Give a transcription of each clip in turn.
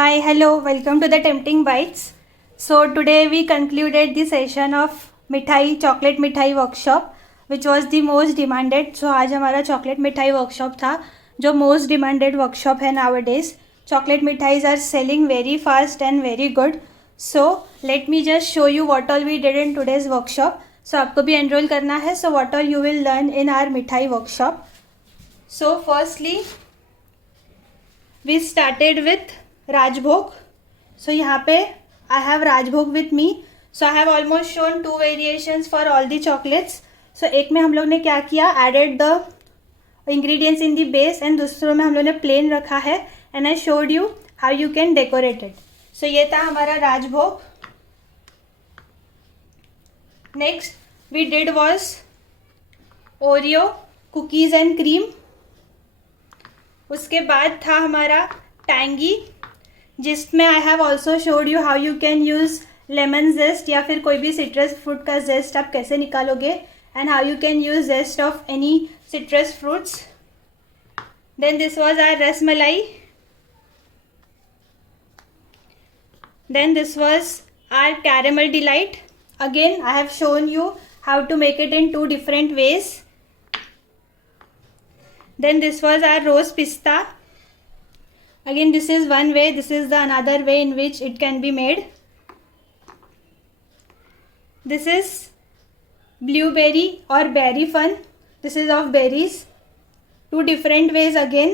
Hi, hello, welcome to the Tempting Bites. So today we concluded the session of mithai chocolate मिठाई workshop which was the most demanded. So आज हमारा chocolate मिठाई workshop था जो most demanded workshop है nowadays. Chocolate mithais are selling very fast and very good. So let me just show you what all we did in today's workshop. So आपको भी enrol करना है. So what all you will learn in our mithai workshop. So firstly we started with राजभोग. सो यहाँ पे I have Rajbhog with me. So I have almost shown 2 variations for all the chocolates. So एक में हम लोग ने क्या किया, added the ingredients in the base and दूसरों में हम लोग ने प्लेन रखा है and I showed you how you can decorate it. So ये था हमारा Rajbhog. Next we did was Oreo cookies and cream. उसके बाद था हमारा टैंगी जिसमें आई have also showed you how you can use lemon zest या फिर कोई भी सिट्रस फ्रूट का जेस्ट आप कैसे निकालोगे and how you can use zest of any citrus fruits. Then this was our rasmalai. Then this was our caramel delight. Again I have shown you how to make it in 2 different ways. Then this was our rose pista. Again this is one way, this is the another way in which it can be made. This is blueberry or berry fun. This is of berries. 2 different ways again.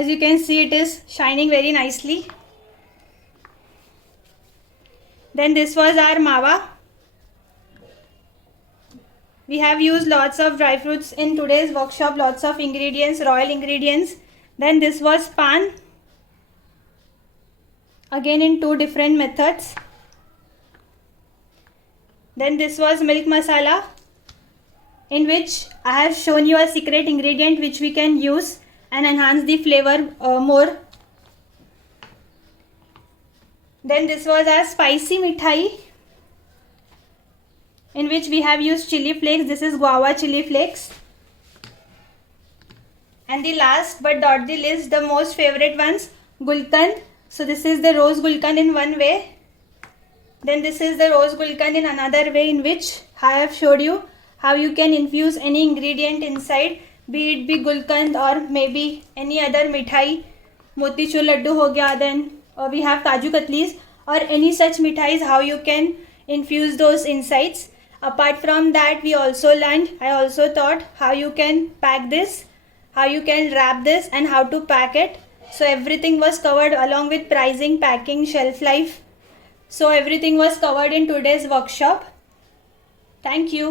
As you can see it is shining very nicely. Then this was our mawa. We have used lots of dry fruits in today's workshop, lots of ingredients, royal ingredients. Then this was pan, again in 2 different methods. Then this was milk masala, in which I have shown you a secret ingredient which we can use and enhance the flavor more. Then this was our spicy mithai, in which we have used chili flakes. This is guava chili flakes. And the last but not the least, the most favorite ones, gulkand. So this is the rose gulkand in one way. Then this is the rose gulkand in another way, in which I have showed you how you can infuse any ingredient inside, be it be gulkand or maybe any other mithai. Motichur laddu ho gaya. Then we have kaju katlis or any such mithais, how you can infuse those insides. Apart from that, we also learned, I also taught how you can pack this, how you can wrap this and how to pack it. So everything was covered along with pricing, packing, shelf life. So everything was covered in today's workshop. Thank you.